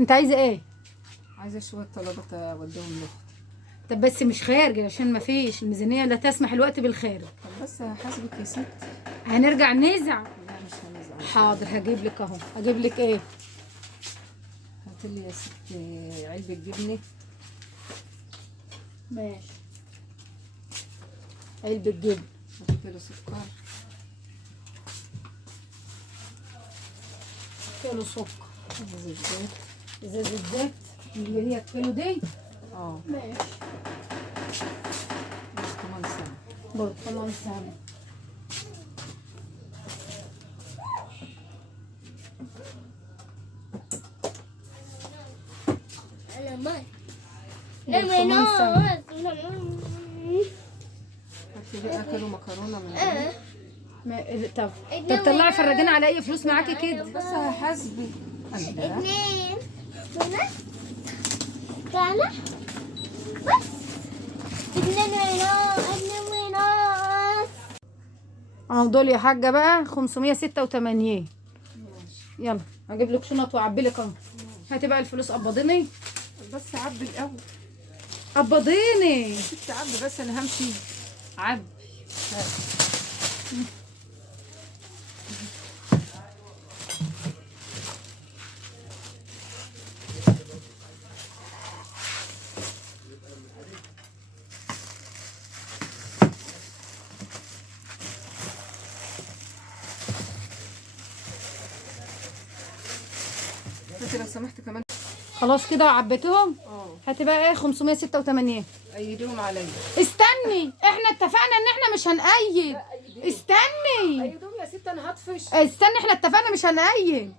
انت عايزه ايه؟ عايزه شويه طلبات اوديهم لاختي. طب بس مش خارج عشان ما فيش الميزانيه لا تسمح الوقت بالخارج. طب بس هحاسبك يا ست. هنرجع نزع. لا مش هنزعل. حاضر هجيب لك اهو. هجيب لك ايه؟ هاتلي يا ست علبه جبنه. ماشي. علبه جبن. هاتي كيلو سكر. كيلو سكر. ازازه زيت. ازازه زيت اللي هي الكيلو دي. ماشي. بس كمان سنه. برطمان سامي. برطمان سامي. هاتي بقى كيلو مكرونه من طب طلعي فرجينا على اي فلوس معاكي كده. بس هحاسبك. اتنين تعالى بس اتنين ونص. اهو دول يا حاجه بقى 586. يلا هجيب لك شنط واعبي لك اهو. هاتي بقى الفلوس قبضيني. بس عبي الاول. قبضيني. ست عبي بس انا همشي. عبي. هاتي لو سمحت كمان. خلاص كده عبيتهم. اه هاتي بقى ايه 586. ايديهم عليا. استني احنا اتفقنا ان احنا مش هنقيد. استني ايديهم يا ست انا هطفش. استني احنا اتفقنا مش هنقيد.